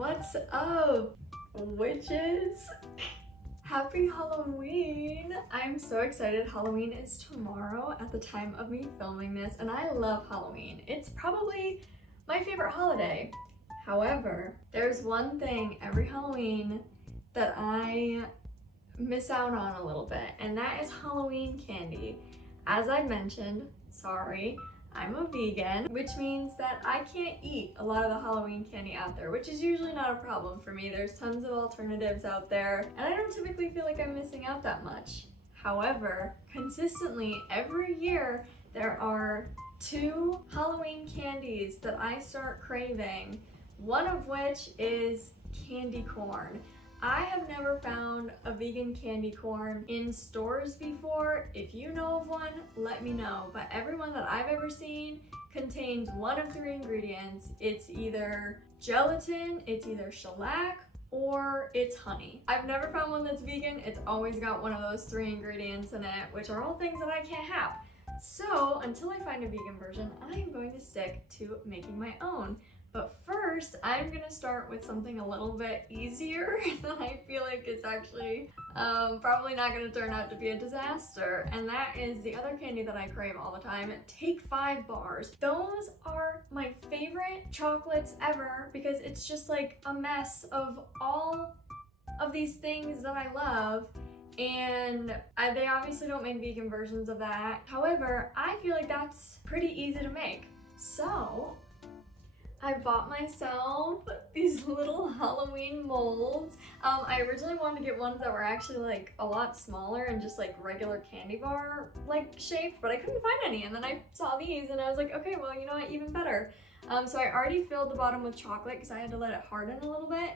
What's up, witches? Happy Halloween! I'm so excited. Halloween is tomorrow at the time of me filming this, and I love Halloween. It's probably my favorite holiday. However, there's one thing every Halloween that I miss out on a little bit, and that is Halloween candy. As I mentioned, sorry, I'm a vegan, which means that I can't eat a lot of the Halloween candy out there, which is usually not a problem for me. There's tons of alternatives out there, and I don't typically feel like I'm missing out that much. However, consistently every year, there are 2 Halloween candies that I start craving, one of which is candy corn. I have never found a vegan candy corn in stores before. If you know of one, let me know. But every one that I've ever seen contains one of 3 ingredients. It's either gelatin, it's either shellac, or it's honey. I've never found one that's vegan. It's always got one of those 3 ingredients in it, which are all things that I can't have. So until I find a vegan version, I am going to stick to making my own. But first, I'm gonna start with something a little bit easier that I feel like is actually probably not gonna turn out to be a disaster. And that is the other candy that I crave all the time, Take 5 bars. Those are my favorite chocolates ever because it's just like a mess of all of these things that I love. And they obviously don't make vegan versions of that. However, I feel like that's pretty easy to make. So I bought myself these little Halloween molds. I originally wanted to get ones that were actually like a lot smaller and just like regular candy bar like shaped, but I couldn't find any. And then I saw these and I was like, okay, well, you know what, even better. So I already filled the bottom with chocolate because I had to let it harden a little bit.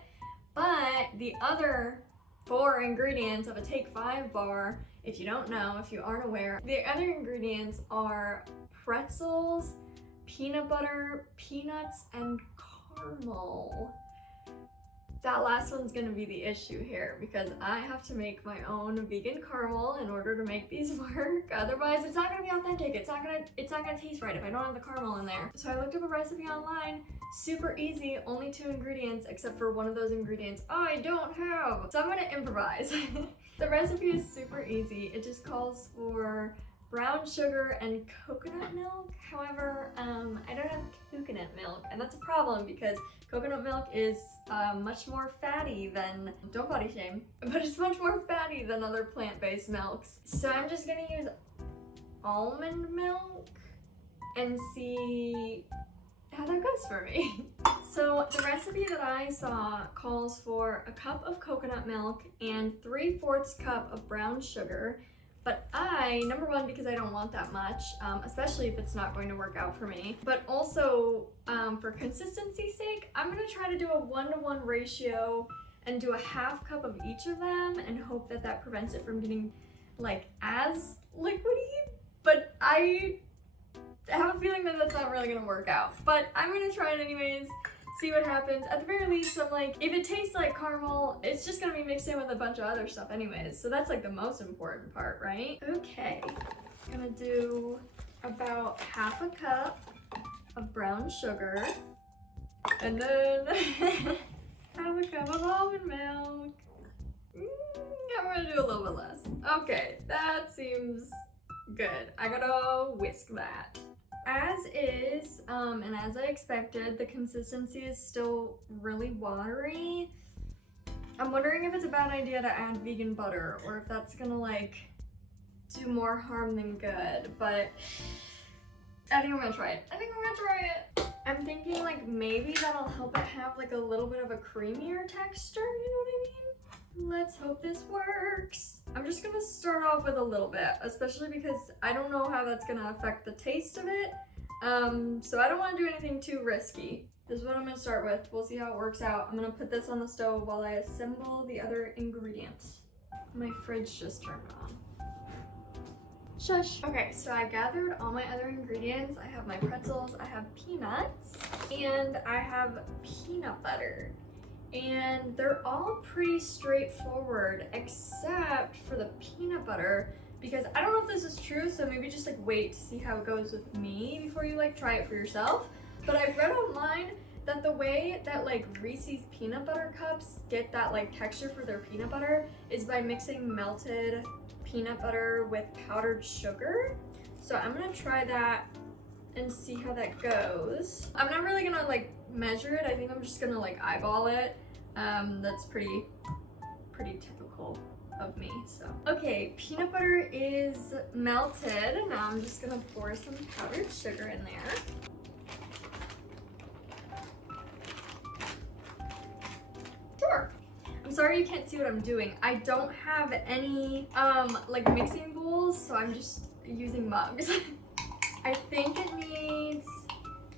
But the other 4 ingredients of a Take 5 bar, if you don't know, if you aren't aware, the other ingredients are pretzels, peanut butter, peanuts, and caramel. That last one's gonna be the issue here because I have to make my own vegan caramel in order to make these work. Otherwise, it's not gonna be authentic. It's not gonna taste right if I don't have the caramel in there. So I looked up a recipe online, super easy, only 2 ingredients, except for one of those ingredients I don't have. So I'm gonna improvise. The recipe is super easy. It just calls for brown sugar and coconut milk. However, I don't have coconut milk, and that's a problem because coconut milk is much more fatty than, don't body shame, but it's much more fatty than other plant-based milks. So I'm just gonna use almond milk and see how that goes for me. So the recipe that I saw calls for a cup of coconut milk and 3/4 cup of brown sugar. But number one, because I don't want that much, especially if it's not going to work out for me, but also for consistency's sake, I'm gonna try to do a 1-to-1 ratio and do a 1/2 cup of each of them and hope that that prevents it from getting like as liquidy, but I have a feeling that that's not really gonna work out. But I'm gonna try it anyways, see what happens. At the very least, I'm like, if it tastes like caramel, it's just gonna be mixed in with a bunch of other stuff anyways. So that's like the most important part, right? Okay, I'm gonna do about 1/2 cup of brown sugar. And then 1/2 cup of almond milk. I'm gonna do a little bit less. Okay, that seems good. I gotta whisk that. As is, and as I expected, the consistency is still really watery. I'm wondering if it's a bad idea to add vegan butter or if that's gonna like do more harm than good, but I think I'm gonna try it. I'm thinking like maybe that'll help it have like a little bit of a creamier texture, you know what I mean? Let's hope this works. I'm just gonna start off with a little bit, especially because I don't know how that's gonna affect the taste of it. So I don't wanna do anything too risky. This is what I'm gonna start with. We'll see how it works out. I'm gonna put this on the stove while I assemble the other ingredients. My fridge just turned on. Shush. Okay, so I gathered all my other ingredients. I have my pretzels, I have peanuts, and I have peanut butter. And they're all pretty straightforward except for the peanut butter, because I don't know if this is true, so maybe just like wait to see how it goes with me before you like try it for yourself. But I've read online that the way that like Reese's peanut butter cups get that like texture for their peanut butter is by mixing melted peanut butter with powdered sugar. So I'm gonna try that and see how that goes. I'm not really gonna like measure it. I think I'm just gonna like eyeball it. That's pretty typical of me, so. Okay, peanut butter is melted. Now I'm just gonna pour some powdered sugar in there. Sure. I'm sorry you can't see what I'm doing. I don't have any like mixing bowls, so I'm just using mugs. I think it needs,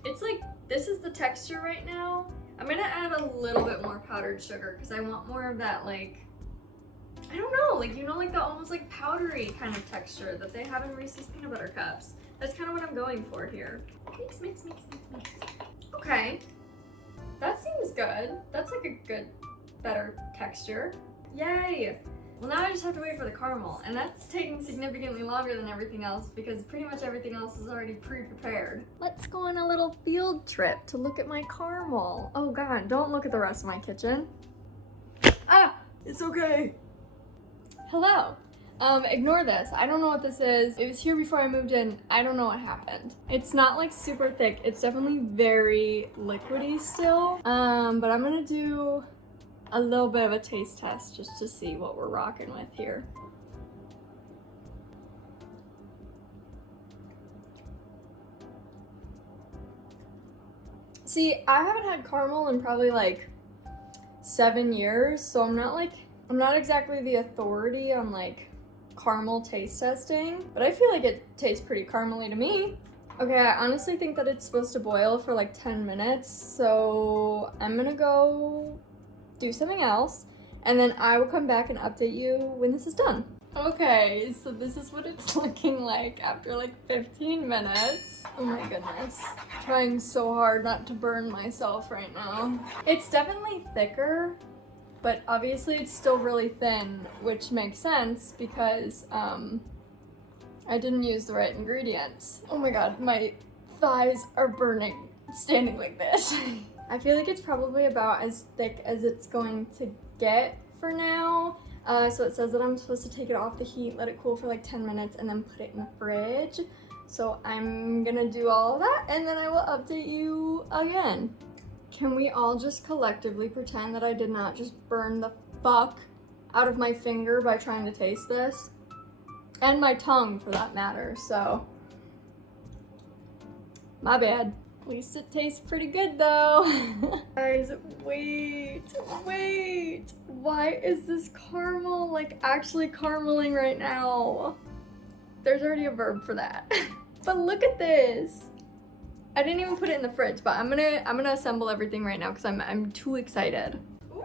it's like, this is the texture right now. I'm gonna add a little bit more powdered sugar because I want more of that like, I don't know, like, you know, like the almost like powdery kind of texture that they have in Reese's peanut butter cups. That's kind of what I'm going for here. Mix, mix, mix, mix, mix. Okay, that seems good. That's like a good, better texture. Yay! Well, now I just have to wait for the caramel, and that's taking significantly longer than everything else because pretty much everything else is already pre-prepared. Let's go on a little field trip to look at my caramel. Oh God, don't look at the rest of my kitchen. Ah, it's okay. Hello. Ignore this. I don't know what this is. It was here before I moved in. I don't know what happened. It's not like super thick. It's definitely very liquidy still. But I'm gonna do a little bit of a taste test just to see what we're rocking with here. See, I haven't had caramel in probably like 7 years, so I'm not exactly the authority on like caramel taste testing, but I feel like it tastes pretty caramely to me. Okay, I honestly think that it's supposed to boil for like 10 minutes, so I'm gonna go do something else, and then I will come back and update you when this is done. Okay, so this is what it's looking like after like 15 minutes. Oh my goodness. Trying so hard not to burn myself right now. It's definitely thicker, but obviously it's still really thin, which makes sense because I didn't use the right ingredients. Oh my God, my thighs are burning standing like this. I feel like it's probably about as thick as it's going to get for now. So it says that I'm supposed to take it off the heat, let it cool for like 10 minutes, and then put it in the fridge. So I'm gonna do all of that, and then I will update you again. Can we all just collectively pretend that I did not just burn the fuck out of my finger by trying to taste this? And my tongue, for that matter, so. My bad. At least it tastes pretty good though. Guys, wait. Why is this caramel like actually carameling right now? There's already a verb for that. But look at this. I didn't even put it in the fridge, but I'm gonna assemble everything right now because I'm too excited. Ooh,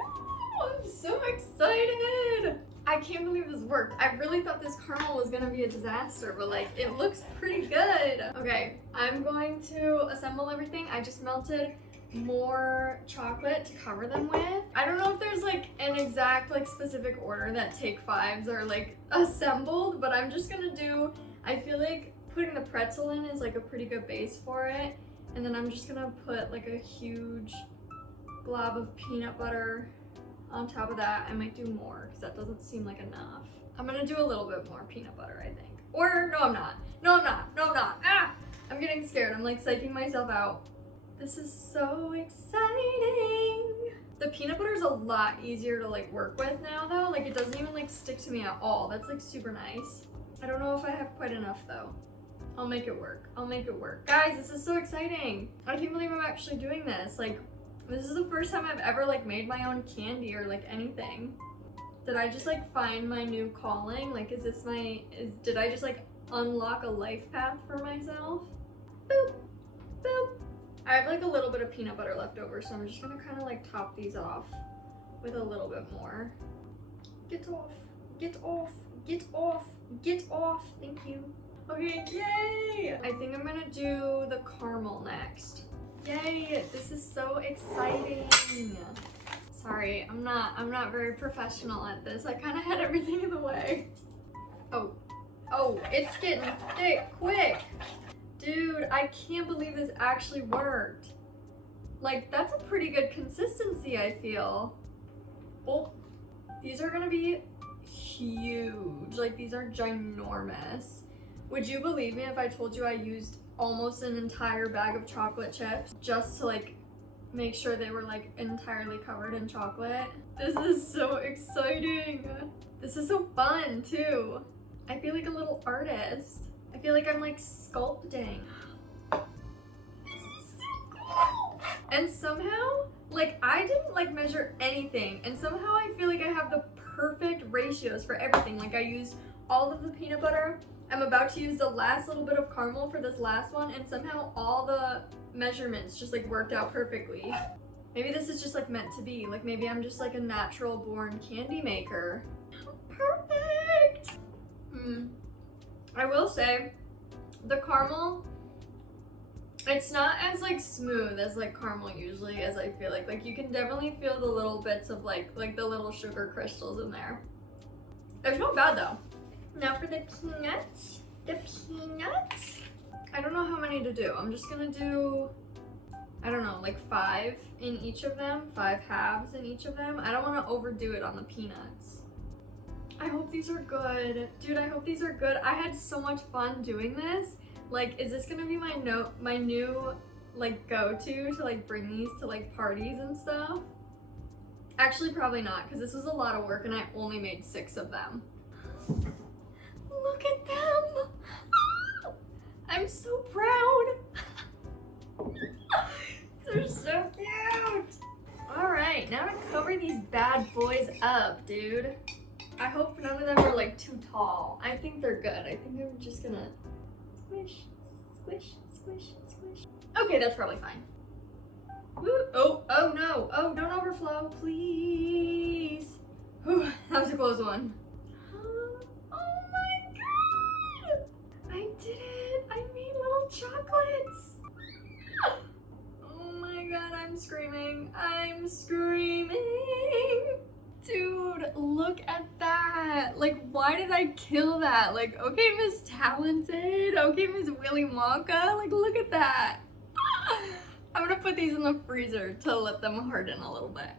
I'm so excited. I can't believe this worked. I really thought this caramel was gonna be a disaster, but like it looks pretty good. Okay, I'm going to assemble everything. I just melted more chocolate to cover them with. I don't know if there's like an exact like specific order that Take 5s are like assembled, but I'm just gonna do, I feel like putting the pretzel in is like a pretty good base for it. And then I'm just gonna put like a huge glob of peanut butter on top of that. I might do more because that doesn't seem like enough. I'm gonna do a little bit more peanut butter, I think. Or no, I'm not. No, I'm not. No, I'm not. Ah! I'm getting scared. I'm like psyching myself out. This is so exciting. The peanut butter is a lot easier to like work with now though. Like it doesn't even like stick to me at all. That's like super nice. I don't know if I have quite enough though. I'll make it work. I'll make it work. Guys, this is so exciting. I can't believe I'm actually doing this. Like, this is the first time I've ever like made my own candy or like anything. Did I just like find my new calling? Like, did I just like unlock a life path for myself? Boop, boop. I have like a little bit of peanut butter left over, so I'm just gonna kind of like top these off with a little bit more. Get off, get off, get off, get off. Thank you. Okay, yay! I think I'm gonna do the caramel next. Yay, this is so exciting. Sorry, I'm not very professional at this. I kind of had everything in the way. Oh, it's getting thick quick. Dude, I can't believe this actually worked. Like, that's a pretty good consistency, I feel. Oh, these are gonna be huge. Like, these are ginormous. Would you believe me if I told you I used almost an entire bag of chocolate chips just to like make sure they were like entirely covered in chocolate? This is so exciting. This is so fun too. I feel like a little artist. I feel like I'm like sculpting. This is so cool. And somehow, like, I didn't like measure anything, and somehow I feel like I have the perfect ratios for everything. Like, I used all of the peanut butter. I'm about to use the last little bit of caramel for this last one, and somehow all the measurements just like worked out perfectly. Maybe this is just like meant to be. Like, maybe I'm just like a natural born candy maker. Perfect! I will say, the caramel, it's not as like smooth as like caramel usually, as I feel like. Like, you can definitely feel the little bits of like the little sugar crystals in there. It's not bad though. Now for the peanuts. The peanuts, I don't know how many to do. I'm just gonna do, I don't know, like 5 in each of them, 5 halves in each of them. I don't want to overdo it on the peanuts. I hope these are good. Dude, I hope these are good. I had so much fun doing this. Like, is this gonna be my new like go-to to like bring these to like parties and stuff? Actually, probably not, because this was a lot of work and I only made 6 of them. Look at them! I'm so proud! They're so cute! Alright, now to cover these bad boys up, dude. I hope none of them are like too tall. I think they're good. I think I'm just gonna squish, squish, squish, squish. Okay, that's probably fine. Woo. Oh no. Oh, don't overflow, please. Whew, that was a close one. I did it! I made little chocolates! Oh my god, I'm screaming. I'm screaming! Dude, look at that! Like, why did I kill that? Like, okay, Miss Talented. Okay, Miss Willy Wonka. Like, look at that. I'm gonna put these in the freezer to let them harden a little bit.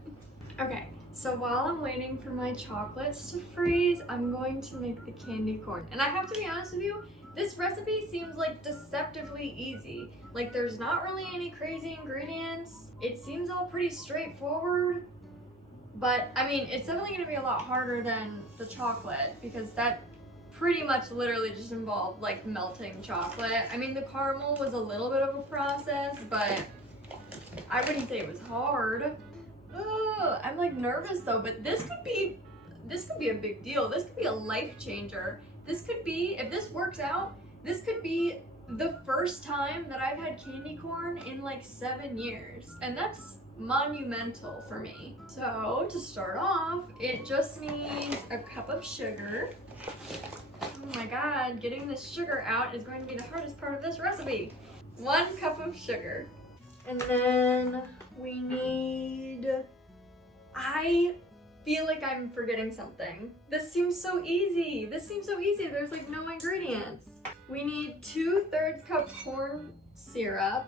Okay, so while I'm waiting for my chocolates to freeze, I'm going to make the candy corn. And I have to be honest with you, this recipe seems like deceptively easy. Like, there's not really any crazy ingredients. It seems all pretty straightforward. But, I mean, it's definitely gonna be a lot harder than the chocolate, because that pretty much literally just involved, like, melting chocolate. I mean, the caramel was a little bit of a process, but I wouldn't say it was hard. Ugh, I'm, like, nervous, though, but this could be a big deal. This could be a life changer. This could be, if this works out, this could be the first time that I've had candy corn in like 7 years. And that's monumental for me. So to start off, it just needs a cup of sugar. Oh my god, getting this sugar out is going to be the hardest part of this recipe. 1 cup of sugar. And then we need, I feel like I'm forgetting something. This seems so easy. There's like no ingredients. We need 2/3 cup corn syrup.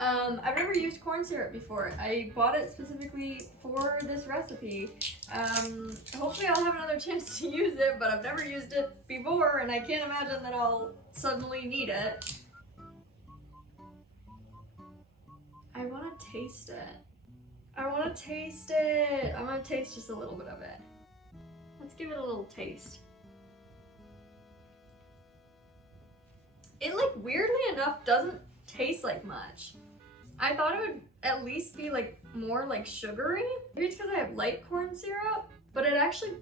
I've never used corn syrup before. I bought it specifically for this recipe. Hopefully I'll have another chance to use it, but I've never used it before and I can't imagine that I'll suddenly need it. I want to taste it. I'm gonna taste just a little bit of it. Let's give it a little taste. It, like, weirdly enough, doesn't taste like much. I thought it would at least be like more like sugary. Maybe it's because I have light corn syrup, but it actually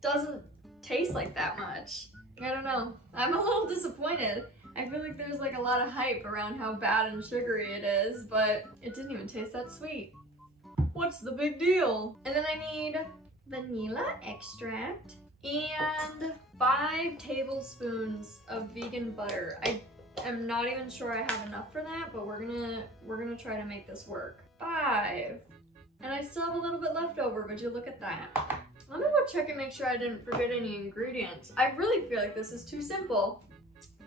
doesn't taste like that much. I don't know. I'm a little disappointed. I feel like there's like a lot of hype around how bad and sugary it is, but it didn't even taste that sweet. What's the big deal? And then I need vanilla extract and 5 tablespoons of vegan butter. I am not even sure I have enough for that, but we're gonna try to make this work. 5. And I still have a little bit left over, but you look at that. Let me go check and make sure I didn't forget any ingredients. I really feel like this is too simple.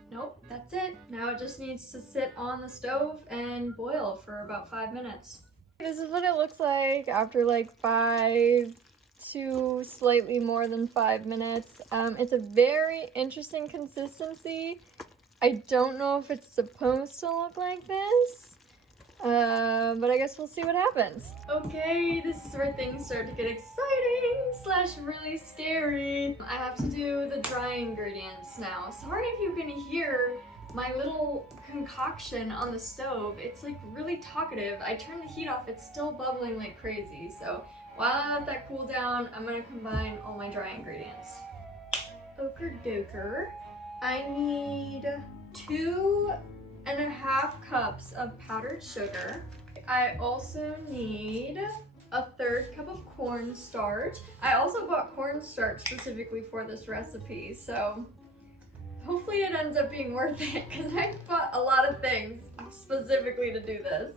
Nope, that's it. Now it just needs to sit on the stove and boil for about 5 minutes. This is what it looks like after like 5 to slightly more than 5 minutes. It's a very interesting consistency. I don't know if it's supposed to look like this, but I guess we'll see what happens. Okay, this is where things start to get exciting / really scary. I have to do the dry ingredients now. Sorry if you can hear my little concoction on the stove. It's like really talkative. I turned the heat off, it's still bubbling like crazy. So while I let that cool down, I'm gonna combine all my dry ingredients. Ochre doker. I need 2.5 cups of powdered sugar. I also need a 1/3 cup of cornstarch. I also bought cornstarch specifically for this recipe, so hopefully it ends up being worth it because I bought a lot of things specifically to do this.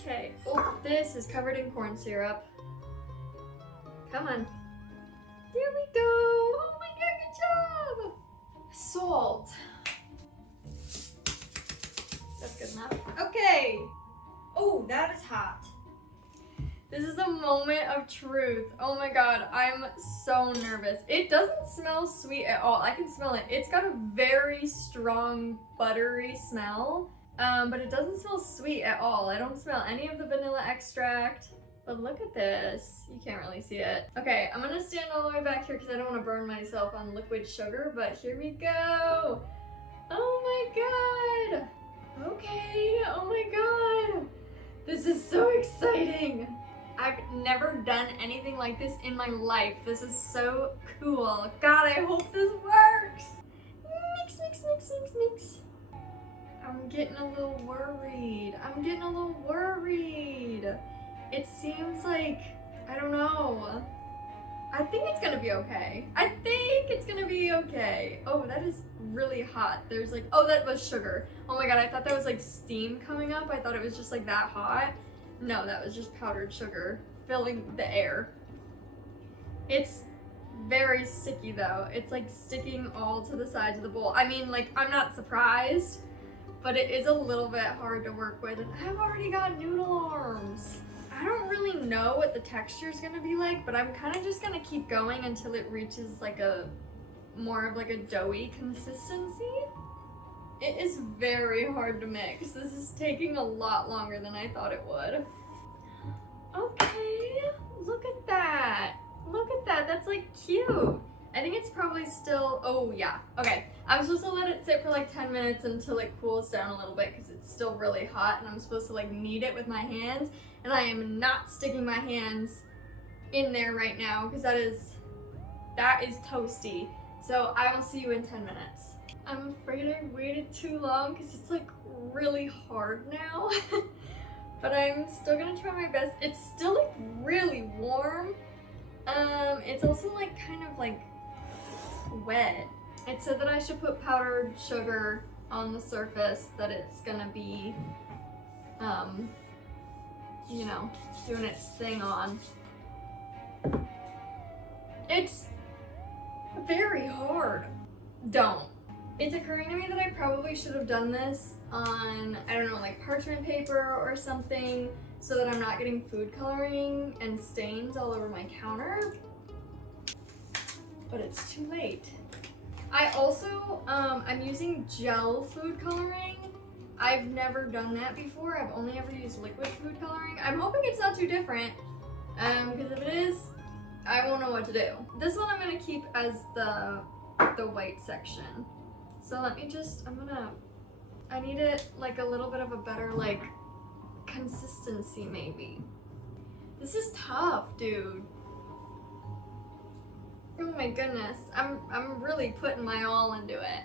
Okay, oh, this is covered in corn syrup. Come on. There we go. Oh my god, good job. Salt. That's good enough. Okay. Oh, that is hot. This is a moment of truth. Oh my god, I'm so nervous. It doesn't smell sweet at all. I can smell it. It's got a very strong buttery smell, but it doesn't smell sweet at all. I don't smell any of the vanilla extract. But look at this. You can't really see it. Okay, I'm gonna stand all the way back here because I don't want to burn myself on liquid sugar, but here we go. Oh my god. Okay, oh my god. This is so exciting. I've never done anything like this in my life. This is so cool. God, I hope this works. Mix, mix, mix, mix, mix. I'm getting a little worried. It seems like, I don't know. I think it's gonna be okay. Oh, that is really hot. There's like, oh, that was sugar. Oh my god, I thought that was like steam coming up. I thought it was just like that hot. No, that was just powdered sugar filling the air. It's very sticky though. It's like sticking all to the sides of the bowl. I mean, like, I'm not surprised, but it is a little bit hard to work with. And I've already got noodle arms. I don't really know what the texture is gonna be like, but I'm kind of just gonna keep going until it reaches like a more of like a doughy consistency. It is very hard to mix. This is taking a lot longer than I thought it would. Okay, look at that. That's like cute. I think it's probably still, oh yeah. Okay, I'm supposed to let it sit for like 10 minutes until it cools down a little bit because it's still really hot and I'm supposed to like knead it with my hands. And I am not sticking my hands in there right now because that is toasty. So I will see you in 10 minutes. I'm afraid I waited too long because it's like really hard now. But I'm still gonna try my best. It's still like really warm. It's also like kind of like wet. It said that I should put powdered sugar on the surface that it's gonna be, you know, doing its thing on. It's very hard. Don't. It's occurring to me that I probably should have done this on, I don't know, like parchment paper or something so that I'm not getting food coloring and stains all over my counter. But it's too late. I also, I'm using gel food coloring. I've never done that before. I've only ever used liquid food coloring. I'm hoping it's not too different, because if it is, I won't know what to do. This one I'm gonna keep as the white section. So let me just, I need it like a little bit of a better like consistency maybe. This is tough, dude. Oh my goodness, I'm really putting my all into it.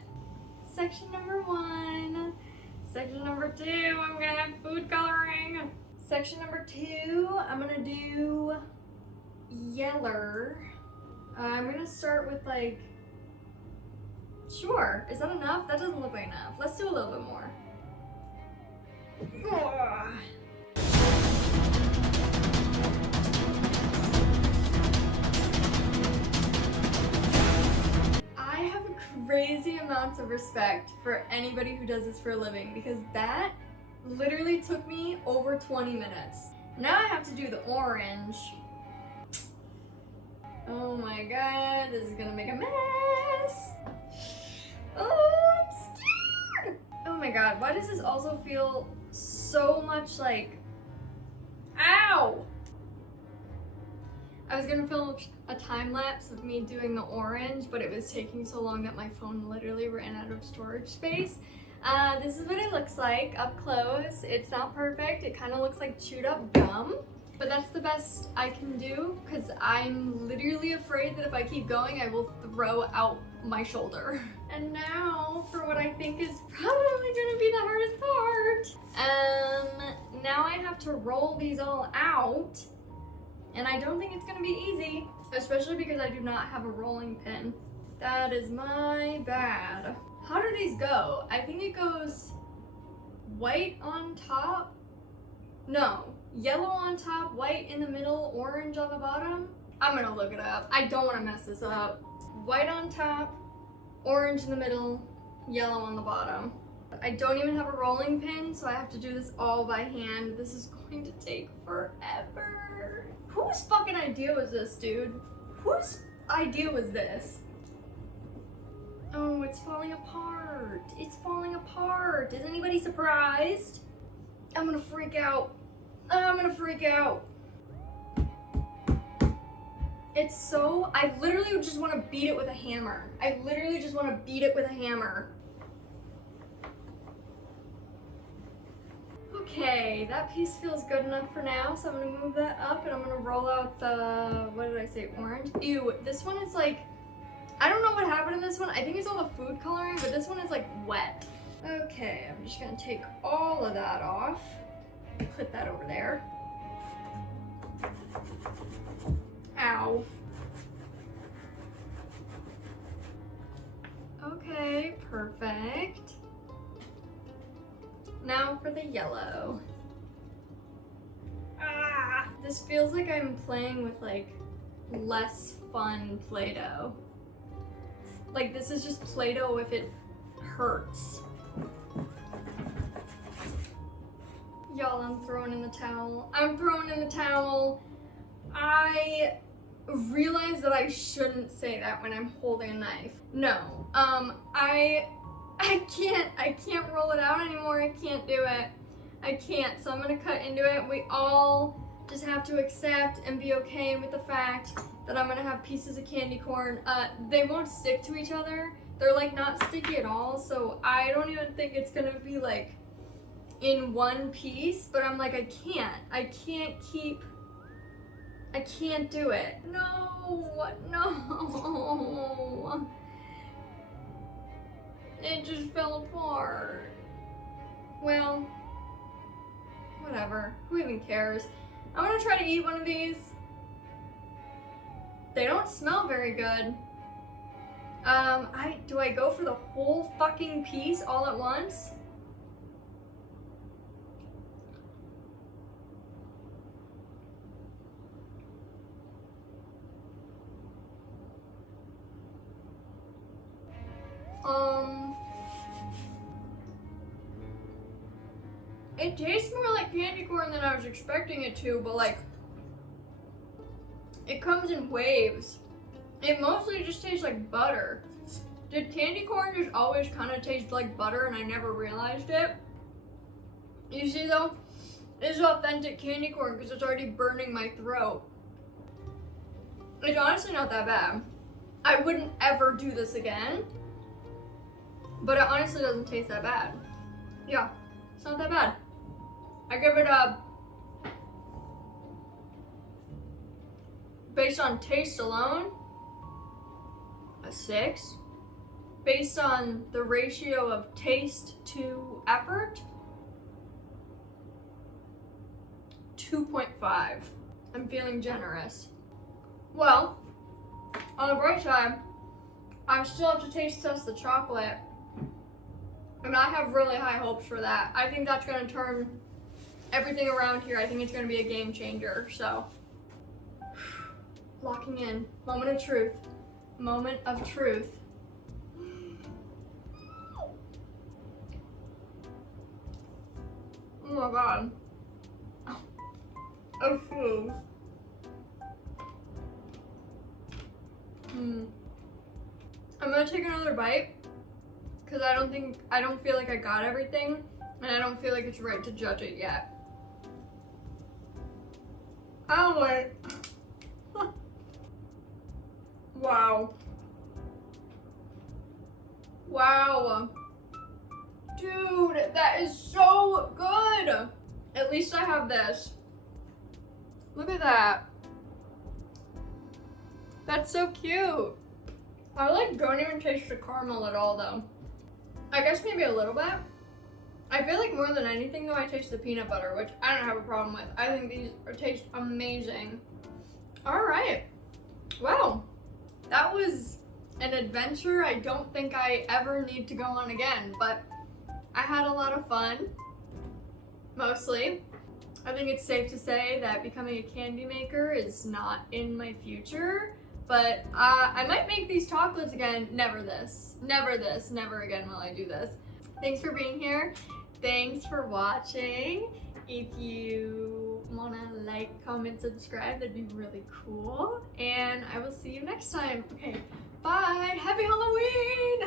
Section number 1. Section number 2, I'm gonna have food coloring. Section number 2, I'm gonna do yeller. I'm gonna start with like, sure, is that enough? That doesn't look like enough. Let's do a little bit more. Ugh. I have crazy amounts of respect for anybody who does this for a living because that literally took me over 20 minutes. Now I have to do the orange. Oh my god, this is gonna make a mess. Oh, I'm scared. Oh my god, why does this also feel so much like, ow! I was gonna film a time lapse of me doing the orange, but it was taking so long that my phone literally ran out of storage space. This is what it looks like up close. It's not perfect. It kind of looks like chewed up gum, but that's the best I can do because I'm literally afraid that if I keep going, I will throw out my shoulder. And now for what I think is probably gonna be the hardest part. Now I have to roll these all out, and I don't think it's gonna be easy, especially because I do not have a rolling pin. That is my bad. How do these go? I think it goes white on top. No, yellow on top, white in the middle, orange on the bottom. I'm gonna look it up. I don't wanna mess this up. White on top, orange in the middle, yellow on the bottom. I don't even have a rolling pin, so I have to do this all by hand. This is going to take forever. Whose fucking idea was this, dude? Whose idea was this? Oh, it's falling apart. It's falling apart. Is anybody surprised? I'm gonna freak out. I'm gonna freak out. It's so, I literally just want to beat it with a hammer. I literally just want to beat it with a hammer. Okay, that piece feels good enough for now, so I'm gonna move that up and I'm gonna roll out the, what did I say, orange? Ew, this one is like, I don't know what happened in this one. I think it's all the food coloring, but this one is like wet. Okay, I'm just gonna take all of that off. Put that over there. Ow. Okay, perfect. Now for the yellow. Ah, this feels like I'm playing with like less fun Play-Doh. Like this is just Play-Doh if it hurts. Y'all, I'm throwing in the towel. I'm throwing in the towel. I realize that I shouldn't say that when I'm holding a knife. No, I can't roll it out anymore. I can't do it. I can't, so I'm gonna cut into it. We all just have to accept and be okay with the fact that I'm gonna have pieces of candy corn. They won't stick to each other. They're like not sticky at all, so I don't even think it's gonna be like in one piece, but I'm like, I can't do it. No, no. It just fell apart. Well, whatever, who even cares? I'm gonna try to eat one of these. They don't smell very good. Do I go for the whole fucking piece all at once? It tastes more like candy corn than I was expecting it to, but like, it comes in waves. It mostly just tastes like butter. Did candy corn just always kind of taste like butter and I never realized it? You see though, this is authentic candy corn because it's already burning my throat. It's honestly not that bad. I wouldn't ever do this again, but it honestly doesn't taste that bad. Yeah, it's not that bad. I give it a, based on taste alone, a 6. Based on the ratio of taste to effort, 2.5. I'm feeling generous. Well, on the bright side, I still have to taste test the chocolate, and I have really high hopes for that. I think that's gonna turn everything around here. I think it's gonna be a game changer, so. Locking in, moment of truth. Moment of truth. Oh my god. of food. I'm gonna take another bite because I don't feel like I got everything, and I don't feel like it's right to judge it yet. Oh wait. Wow. Wow. Dude, that is so good. At least I have this. Look at that. That's so cute. I like don't even taste the caramel at all though. I guess maybe a little bit. I feel like more than anything though, I taste the peanut butter, which I don't have a problem with. I think these taste amazing. All right. Wow. That was an adventure I don't think I ever need to go on again, but I had a lot of fun, mostly. I think it's safe to say that becoming a candy maker is not in my future, but I might make these chocolates again. Never this, never again will I do this. Thanks for being here. Thanks for watching. If you wanna like, comment, subscribe, that'd be really cool. And I will see you next time. Okay, bye. Happy Halloween!